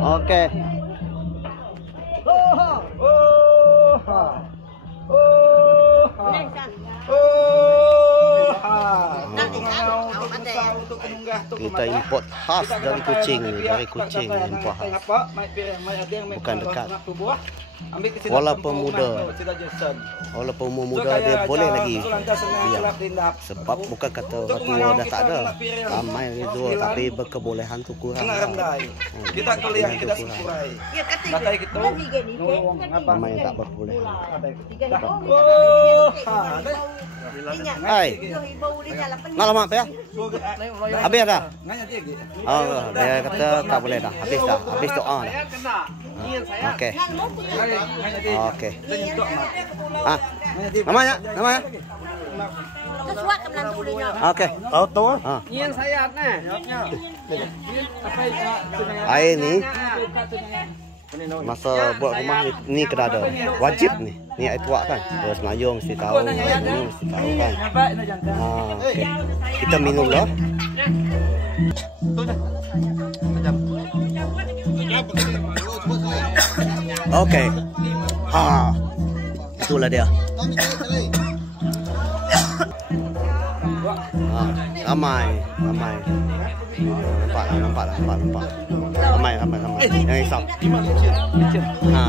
Okey. Kita import khas dari Kuching ni, dari Kuching import khas. Bukan dekat. Walaupun muda dia boleh lagi diam. Sebab bukan kata orang tua dah tak ada, ramai dua, tapi berkebolehan tu kurang. Kita kuliah kita sekurai. Kata kita ramai yang tak berkebolehan. Hai. Nak lama apa ya? Habis dah. Oh, dia kata tak boleh dah. Habis dah. Habis doa dah. Okey. Okey. Ah. Namanya? Sesuai kemlan tu dia. Okey. Tahu? Ha. Nyen saya nah. Air ni masa buat rumah ni kena ada. Wajib ni. Ni air tuak kan. Terus Melayu mesti tahu. Ni mesti tahu kan. Okey. Kita minum dah. Okey. Ha. Itulah dia. Ramai. Nampak. Ramai. Jangan risau. Ha.